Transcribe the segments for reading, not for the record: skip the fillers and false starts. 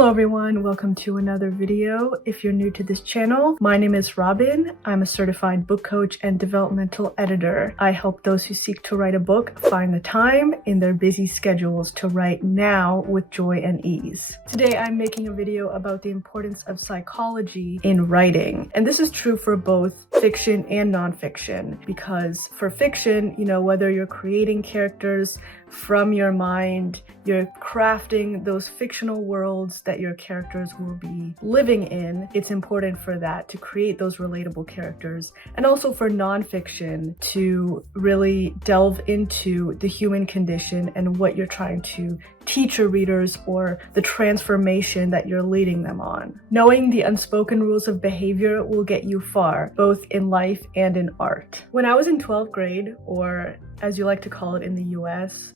Hello everyone, welcome to another video. If you're new to this channel, my name is Robin. I'm a certified book coach and developmental editor. I help those who seek to write a book find the time in their busy schedules to write now with joy and ease. Today I'm making a video about the importance of psychology in writing. And this is true for both fiction and nonfiction, because for fiction, whether you're creating characters from your mind, you're crafting those fictional worlds that your characters will be living in, it's important for that to create those relatable characters, and also for nonfiction to really delve into the human condition and what you're trying to teach your readers or the transformation that you're leading them on. Knowing the unspoken rules of behavior will get you far, both in life and in art. When I was in 12th grade, or as you like to call it in the US,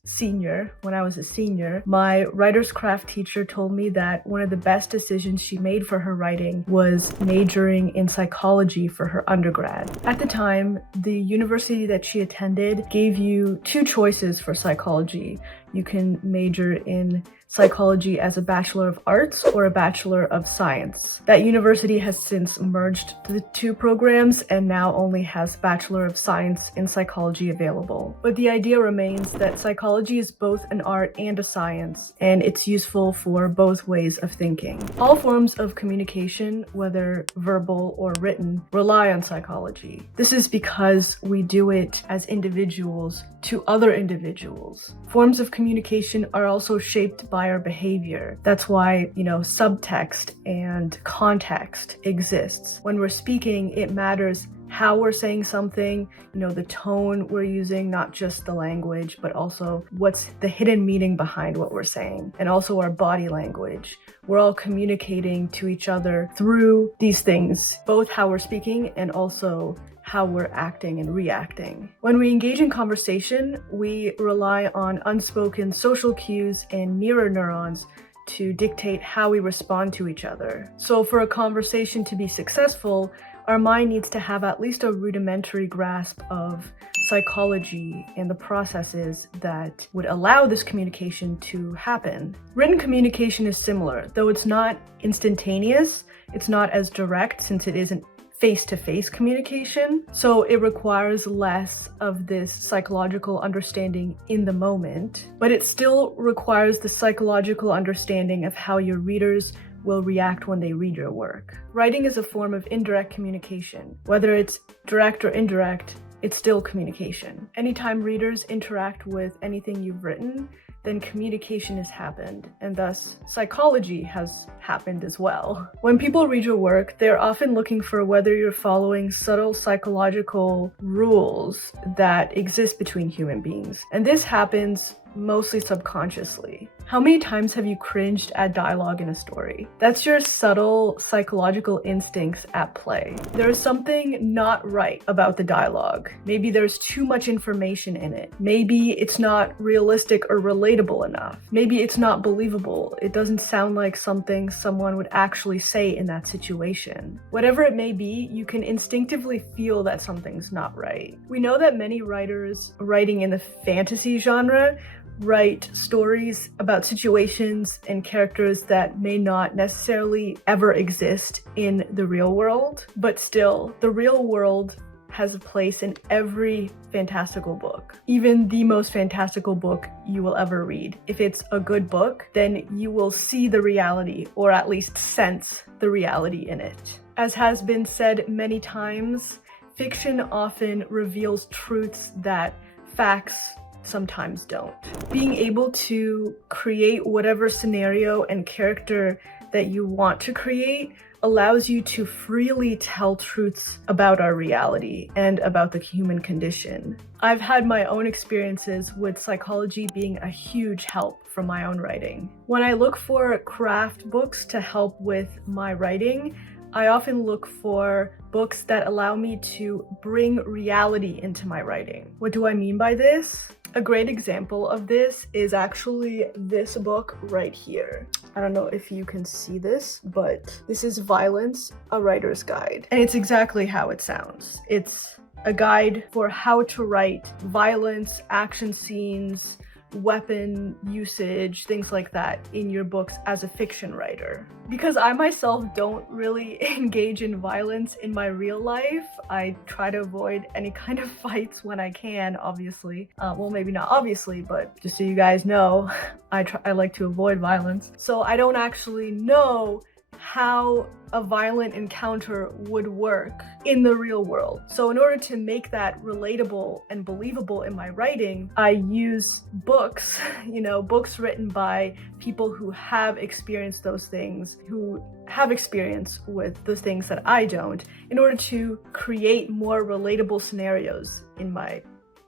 when I was a senior, my writer's craft teacher told me that one of the best decisions she made for her writing was majoring in psychology for her undergrad. At the time, the university that she attended gave you two choices for psychology. You can major in psychology as a Bachelor of Arts or a Bachelor of Science. That university has since merged the two programs and now only has Bachelor of Science in Psychology available. But the idea remains that psychology is both an art and a science, and it's useful for both ways of thinking. All forms of communication, whether verbal or written, rely on psychology. This is because we do it as individuals to other individuals. Forms of communication are also shaped by our behavior. That's why, subtext and context exists. When we're speaking, it matters how we're saying something, the tone we're using, not just the language, but also what's the hidden meaning behind what we're saying, and also our body language. We're all communicating to each other through these things, both how we're speaking and also how we're acting and reacting. When we engage in conversation, we rely on unspoken social cues and mirror neurons to dictate how we respond to each other. So for a conversation to be successful, our mind needs to have at least a rudimentary grasp of psychology and the processes that would allow this communication to happen. Written communication is similar, though it's not instantaneous, it's not as direct since it isn't face-to-face communication, so it requires less of this psychological understanding in the moment, but it still requires the psychological understanding of how your readers will react when they read your work. Writing is a form of indirect communication. Whether it's direct or indirect, it's still communication. Anytime readers interact with anything you've written, then communication has happened, and thus psychology has happened as well. When people read your work, they're often looking for whether you're following subtle psychological rules that exist between human beings. And this happens mostly subconsciously. How many times have you cringed at dialogue in a story? That's your subtle psychological instincts at play. There is something not right about the dialogue. Maybe there's too much information in it. Maybe it's not realistic or relatable enough. Maybe it's not believable. It doesn't sound like something someone would actually say in that situation. Whatever it may be, you can instinctively feel that something's not right. We know that many writers writing in the fantasy genre write stories about situations and characters that may not necessarily ever exist in the real world, but still, the real world has a place in every fantastical book, even the most fantastical book you will ever read. If it's a good book, then you will see the reality, or at least sense the reality in it. As has been said many times, fiction often reveals truths that facts sometimes don't. Being able to create whatever scenario and character that you want to create allows you to freely tell truths about our reality and about the human condition. I've had my own experiences with psychology being a huge help from my own writing. When I look for craft books to help with my writing, I often look for books that allow me to bring reality into my writing. What do I mean by this? A great example of this is actually this book right here. I don't know if you can see this, but this is Violence, a Writer's Guide. And it's exactly how it sounds. It's a guide for how to write violence, action scenes, weapon usage, things like that in your books as a fiction writer. Because I myself don't really engage in violence in my real life, I try to avoid any kind of fights when I can, obviously. Well, maybe not obviously, but just so you guys know, I like to avoid violence. So I don't actually know how a violent encounter would work in the real world. So in order to make that relatable and believable in my writing, I use books, books written by people who have experienced those things, who have experience with the things that I don't, in order to create more relatable scenarios in my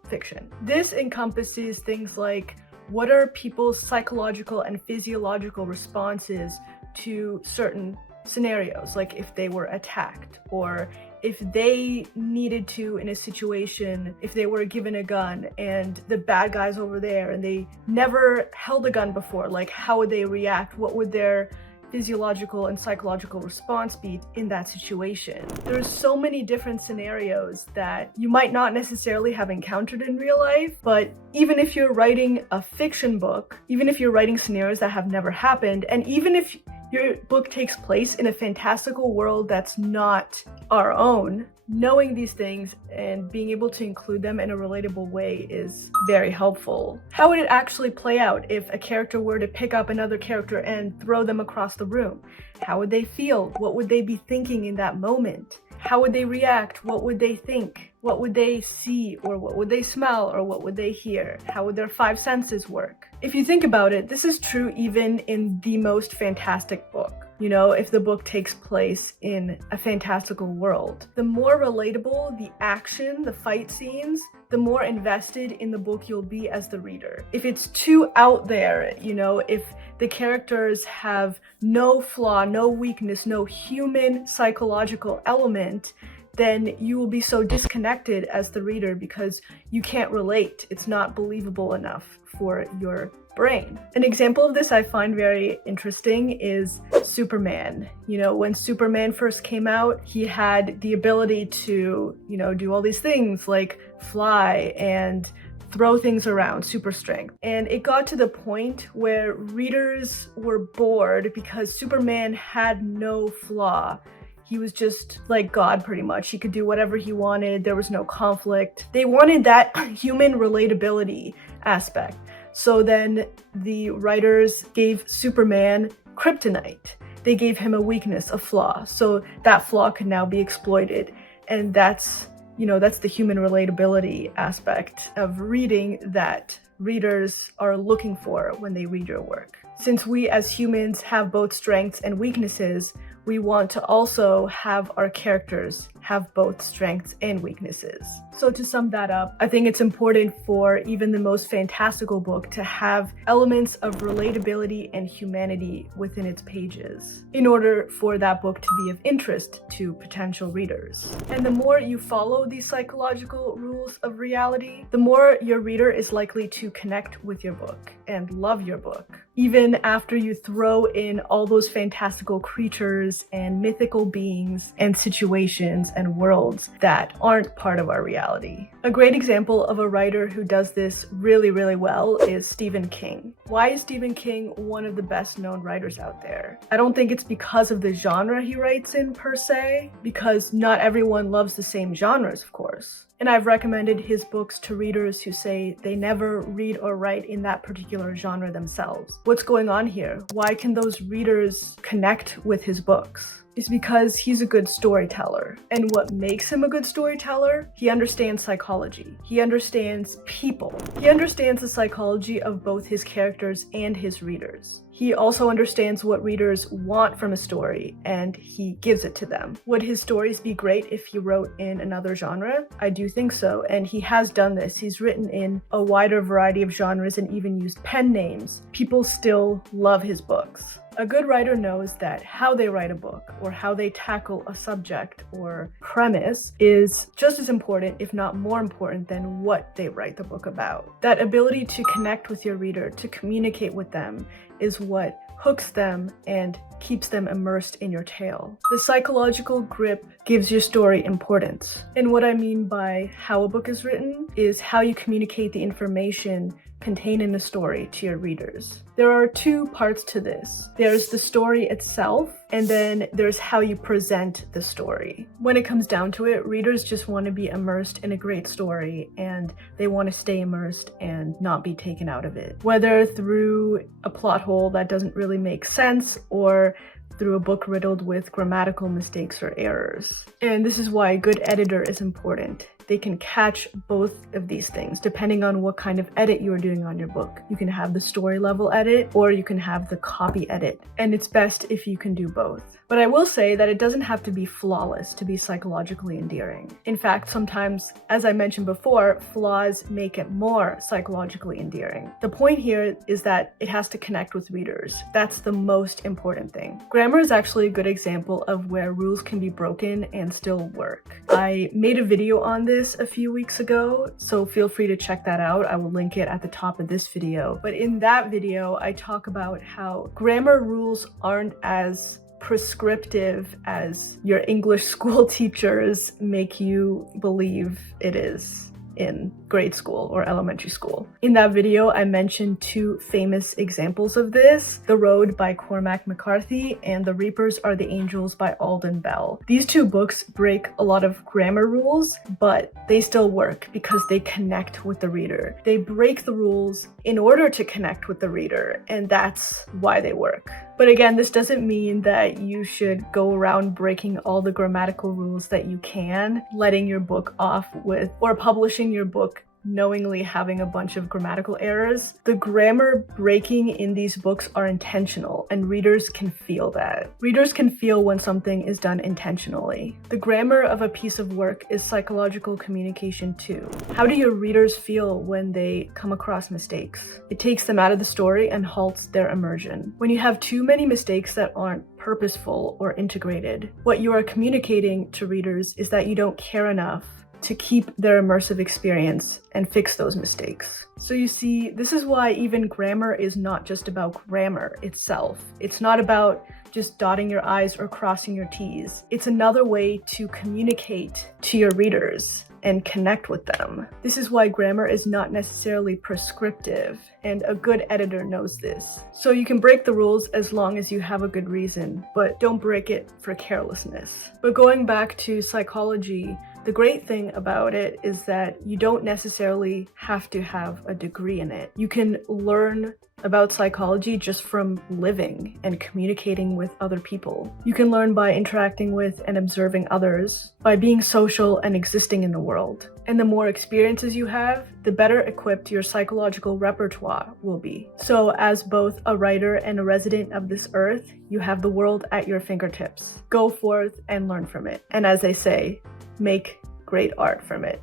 fiction. This encompasses things like, what are people's psychological and physiological responses to certain scenarios, like if they were attacked, or if they needed to, in a situation, if they were given a gun and the bad guy's over there and they never held a gun before, like how would they react? What would their physiological and psychological response be in that situation? There's so many different scenarios that you might not necessarily have encountered in real life, but even if you're writing a fiction book, even if you're writing scenarios that have never happened, and even if your book takes place in a fantastical world that's not our own, knowing these things and being able to include them in a relatable way is very helpful. How would it actually play out if a character were to pick up another character and throw them across the room? How would they feel? What would they be thinking in that moment? How would they react? What would they think? What would they see? Or what would they smell? Or what would they hear? How would their five senses work? If you think about it, this is true even in the most fantastic book. If the book takes place in a fantastical world. The more relatable the action, the fight scenes, the more invested in the book you'll be as the reader. If it's too out there, if the characters have no flaw, no weakness, no human psychological element, then you will be so disconnected as the reader because you can't relate. It's not believable enough for your brain. An example of this I find very interesting is Superman. When Superman first came out, he had the ability to, do all these things like fly and throw things around, super strength. And it got to the point where readers were bored because Superman had no flaw. He was just like God, pretty much. He could do whatever he wanted. There was no conflict. They wanted that human relatability aspect. So then the writers gave Superman kryptonite. They gave him a weakness, a flaw. So that flaw could now be exploited. And that's the human relatability aspect of reading that readers are looking for when they read your work. Since we as humans have both strengths and weaknesses, we want to also have our characters have both strengths and weaknesses. So to sum that up, I think it's important for even the most fantastical book to have elements of relatability and humanity within its pages in order for that book to be of interest to potential readers. And the more you follow these psychological rules of reality, the more your reader is likely to connect with your book and love your book, even after you throw in all those fantastical creatures and mythical beings and situations and worlds that aren't part of our reality. A great example of a writer who does this really, really well is Stephen King. Why is Stephen King one of the best known writers out there? I don't think it's because of the genre he writes in per se, because not everyone loves the same genres, of course. And I've recommended his books to readers who say they never read or write in that particular genre themselves. What's going on here? Why can those readers connect with his books? It's because he's a good storyteller. And what makes him a good storyteller? He understands psychology. He understands people. He understands the psychology of both his characters and his readers. He also understands what readers want from a story, and he gives it to them. Would his stories be great if he wrote in another genre? I do think so, and he has done this. He's written in a wider variety of genres and even used pen names. People still love his books. A good writer knows that how they write a book or how they tackle a subject or premise is just as important, if not more important, than what they write the book about. That ability to connect with your reader, to communicate with them, is what hooks them and keeps them immersed in your tale. The psychological grip gives your story importance. And what I mean by how a book is written is how you communicate the information contain in a story to your readers? There are two parts to this. There's the story itself, and then there's how you present the story. When it comes down to it, readers just want to be immersed in a great story, and they want to stay immersed and not be taken out of it. Whether through a plot hole that doesn't really make sense, or through a book riddled with grammatical mistakes or errors. And this is why a good editor is important. They can catch both of these things depending on what kind of edit you are doing on your book. You can have the story level edit, or you can have the copy edit. And it's best if you can do both. But I will say that it doesn't have to be flawless to be psychologically endearing. In fact, sometimes, as I mentioned before, flaws make it more psychologically endearing. The point here is that it has to connect with readers. That's the most important thing. Grammar is actually a good example of where rules can be broken and still work. I made a video on this a few weeks ago, so feel free to check that out. I will link it at the top of this video. But in that video, I talk about how grammar rules aren't as prescriptive as your English school teachers make you believe it is in grade school or elementary school. In that video, I mentioned two famous examples of this, The Road by Cormac McCarthy and The Reapers Are the Angels by Alden Bell. These two books break a lot of grammar rules, but they still work because they connect with the reader. They break the rules in order to connect with the reader, and that's why they work. But again, this doesn't mean that you should go around breaking all the grammatical rules that you can, letting your book off with, or publishing your book knowingly having a bunch of grammatical errors. The grammar breaking in these books are intentional, and readers can feel that. Readers can feel when something is done intentionally. The grammar of a piece of work is psychological communication too. How do your readers feel when they come across mistakes? It takes them out of the story and halts their immersion. When you have too many mistakes that aren't purposeful or integrated, what you are communicating to readers is that you don't care enough to keep their immersive experience and fix those mistakes. So you see, this is why even grammar is not just about grammar itself. It's not about just dotting your I's or crossing your T's. It's another way to communicate to your readers and connect with them. This is why grammar is not necessarily prescriptive, and a good editor knows this. So you can break the rules as long as you have a good reason, but don't break it for carelessness. But going back to psychology, the great thing about it is that you don't necessarily have to have a degree in it. You can learn about psychology just from living and communicating with other people. You can learn by interacting with and observing others, by being social and existing in the world. And the more experiences you have, the better equipped your psychological repertoire will be. So as both a writer and a resident of this earth, you have the world at your fingertips. Go forth and learn from it. And as they say, make great art from it.